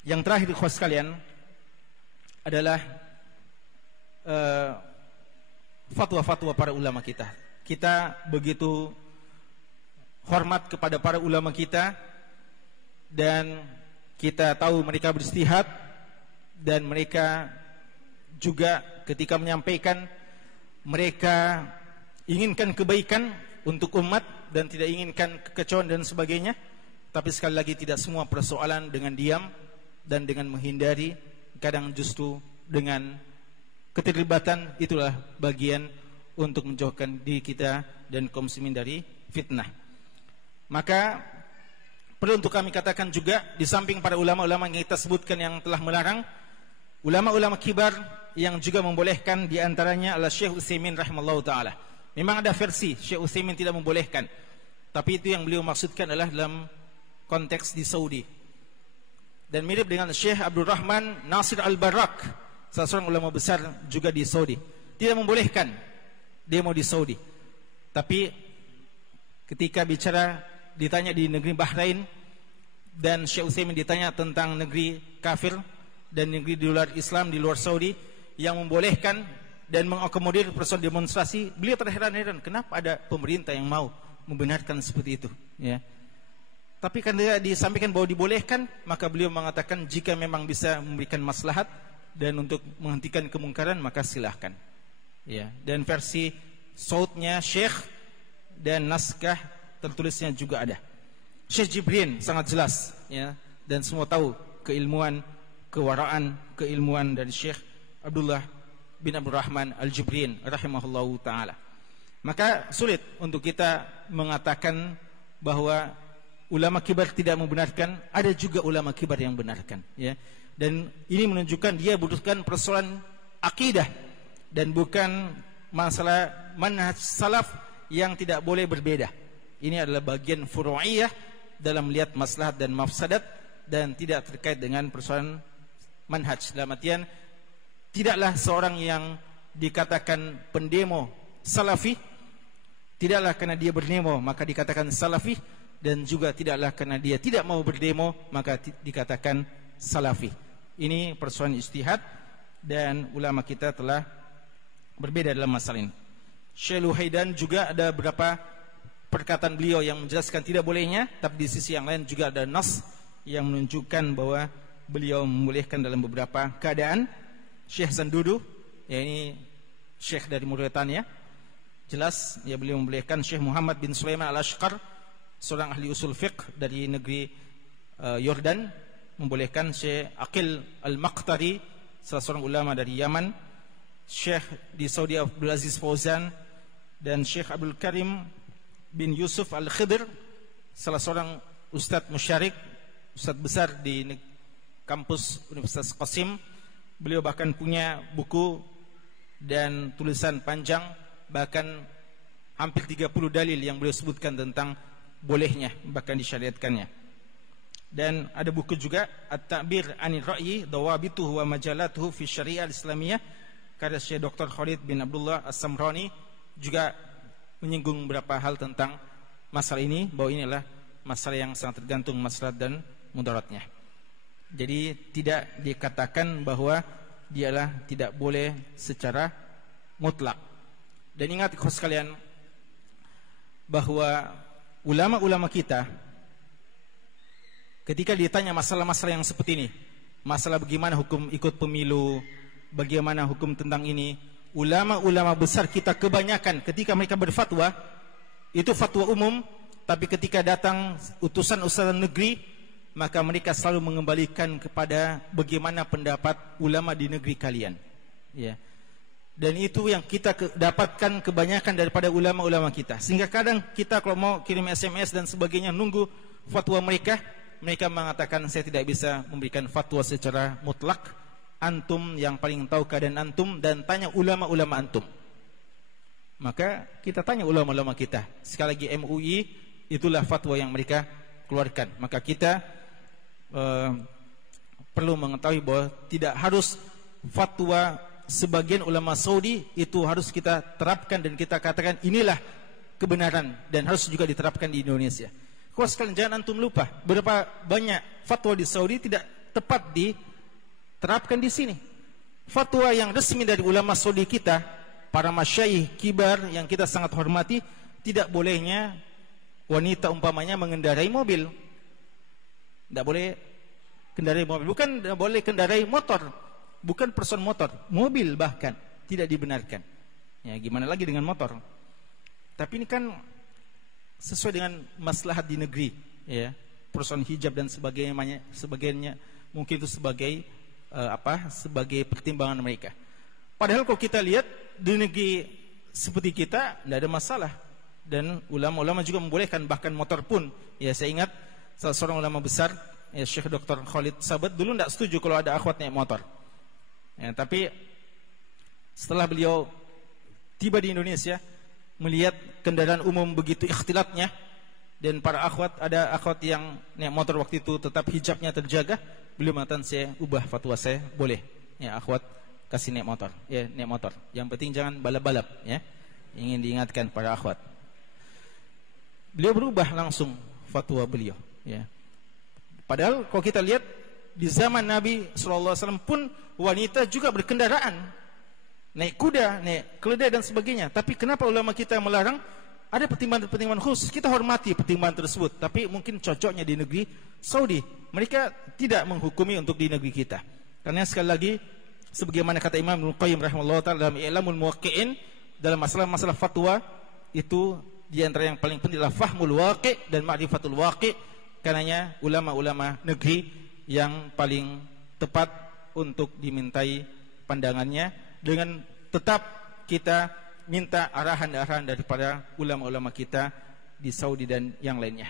Yang terakhir ikhwas sekalian adalah fatwa-fatwa para ulama kita. Kita begitu hormat kepada para ulama kita, dan kita tahu mereka beristihad, dan mereka juga ketika menyampaikan, mereka inginkan kebaikan untuk umat dan tidak inginkan kekacauan dan sebagainya. Tapi sekali lagi, tidak semua persoalan dengan diam dan dengan menghindari, kadang justru dengan keterlibatan. Itulah bagian untuk menjauhkan diri kita dan kaum muslimin dari fitnah. Maka perlu untuk kami katakan juga, di samping para ulama-ulama yang kita sebutkan yang telah melarang, ulama-ulama kibar yang juga membolehkan, di antaranya adalah Syekh Utsaimin rahimallahu taala. Memang ada versi Syekh Utsaimin tidak membolehkan, tapi itu yang beliau maksudkan adalah dalam konteks di Saudi. Dan mirip dengan Syekh Abdul Rahman Nasir Al-Barak, salah seorang ulama besar juga di Saudi, tidak membolehkan demo di Saudi. Tapi ketika ditanya di negeri Bahrain, dan Syekh Utsaimin ditanya tentang negeri kafir dan negeri di luar Islam, di luar Saudi, yang membolehkan dan mengakomodir persoalan demonstrasi, beliau terheran-heran kenapa ada pemerintah yang mau membenarkan seperti itu, ya. Tapi kan dia disampaikan bahwa dibolehkan, maka beliau mengatakan jika memang bisa memberikan maslahat dan untuk menghentikan kemungkaran, maka silahkan, ya. Dan versi sautnya Syekh dan naskah tertulisnya juga ada. Syekh Jibrin sangat jelas, ya, dan semua tahu keilmuan, kewaraan, keilmuan dari Syekh Abdullah bin Abdul Rahman Al-Jibrin rahimahullahu ta'ala. Maka sulit untuk kita mengatakan bahwa ulama kibar tidak membenarkan. Ada juga ulama kibar yang benarkan, ya. Dan ini menunjukkan dia butuhkan persoalan akidah dan bukan masalah manhaj salaf yang tidak boleh berbeda. Ini adalah bagian furu'iyah dalam melihat maslahat dan mafsadat, dan tidak terkait dengan persoalan manhaj. Dalam artian, tidaklah seorang yang dikatakan pendemo salafi, tidaklah karena dia berdemo maka dikatakan salafi, dan juga tidaklah karena dia tidak mau berdemo maka dikatakan salafi. Ini persoalan ijtihad, dan ulama kita telah berbeda dalam masalah ini. Syekh Luhaidan juga ada beberapa perkataan beliau yang menjelaskan tidak bolehnya, tapi di sisi yang lain juga ada nas yang menunjukkan bahwa beliau membolehkan dalam beberapa keadaan. Syekh Zandudu, ya, ini syekh dari Mauritania, jelas ya beliau membolehkan. Syekh Muhammad bin Sulaiman Al-Ashqar, seorang ahli usul fiqh dari negeri Yordan, membolehkan. Syekh Aqil Al-Maqtari, salah seorang ulama dari Yaman. Syekh di Saudi Abdul Aziz Fauzan, dan Syekh Abdul Karim bin Yusuf Al-Khidr, salah seorang ustadz musyarik, ustadz besar di kampus Universitas Qasim. Beliau bahkan punya buku dan tulisan panjang, bahkan hampir 30 dalil yang beliau sebutkan tentang bolehnya, bahkan disyariatkannya. Dan ada buku juga At-Ta'bir 'anil Ra'yi, Dawabituhu wa Majalatuhu fi Syariah Al-Islamiyah, karya Syekh Dr. Khalid bin Abdullah As-Samrani, juga menyinggung beberapa hal tentang masalah ini, bahwa ini adalah masalah yang sangat tergantung maslahat dan mudaratnya. Jadi tidak dikatakan bahwa dialah tidak boleh secara mutlak. Dan ingat ikhwas sekalian, bahwa ulama-ulama kita ketika ditanya masalah-masalah yang seperti ini, masalah bagaimana hukum ikut pemilu, bagaimana hukum tentang ini, ulama-ulama besar kita kebanyakan ketika mereka berfatwa, itu fatwa umum. Tapi ketika datang utusan-utusan negeri, maka mereka selalu mengembalikan kepada bagaimana pendapat ulama di negeri kalian, ya. Dan itu yang kita dapatkan kebanyakan daripada ulama-ulama kita. Sehingga kadang kita kalau mau kirim SMS dan sebagainya, nunggu fatwa mereka, mereka mengatakan saya tidak bisa memberikan fatwa secara mutlak. Antum yang paling tahu keadaan antum, dan tanya ulama-ulama antum. Maka kita tanya ulama-ulama kita. Sekali lagi, MUI itulah fatwa yang mereka keluarkan. Maka kita perlu mengetahui bahwa tidak harus fatwa sebagian ulama Saudi itu harus kita terapkan dan kita katakan inilah kebenaran, dan harus juga diterapkan di Indonesia. Kalau sekalian jangan antum lupa, berapa banyak fatwa di Saudi tidak tepat diterapkan di sini. Fatwa yang resmi dari ulama Saudi kita, para masyayikh kibar yang kita sangat hormati, tidak bolehnya wanita umpamanya mengendarai mobil. Tidak boleh kendarai mobil, bukan tidak boleh kendarai motor, bukan person motor, mobil bahkan tidak dibenarkan. Ya, gimana lagi dengan motor? Tapi ini kan sesuai dengan maslahat di negeri, ya. Person hijab dan sebagainya mungkin itu sebagai sebagai pertimbangan mereka. Padahal kalau kita lihat di negeri seperti kita tidak ada masalah, dan ulama-ulama juga membolehkan, bahkan motor pun. Ya, saya ingat salah seorang ulama besar, ya, Syekh Dr. Khalid Sabat, dulu tidak setuju kalau ada akhwat naik motor. Ya, tapi setelah beliau tiba di Indonesia, melihat kendaraan umum begitu ikhtilatnya, dan para akhwat, ada akhwat yang naik motor waktu itu tetap hijabnya terjaga, beliau mengatakan, saya ubah fatwa saya, boleh ya akhwat kasih naik motor, ya naik motor, yang penting jangan balap-balap, ya. Ingin diingatkan para akhwat. Beliau berubah langsung fatwa beliau, ya. Padahal kalau kita lihat di zaman Nabi SAW pun wanita juga berkendaraan, naik kuda, naik keledai dan sebagainya. Tapi kenapa ulama kita melarang? Ada pertimbangan-pertimbangan khusus. Kita hormati pertimbangan tersebut, tapi mungkin cocoknya di negeri Saudi. Mereka tidak menghukumi untuk di negeri kita. Karena sekali lagi, sebagaimana kata Imam Ibnu Qayyim rahimahullah ta'ala dalam I'lamul Muwaqqi'in, dalam masalah-masalah fatwa itu di antara yang paling penting adalah fahmul waqi' dan ma'rifatul waqi'. Karenanya ulama-ulama negeri yang paling tepat untuk dimintai pandangannya, dengan tetap kita minta arahan-arahan daripada ulama-ulama kita di Saudi dan yang lainnya.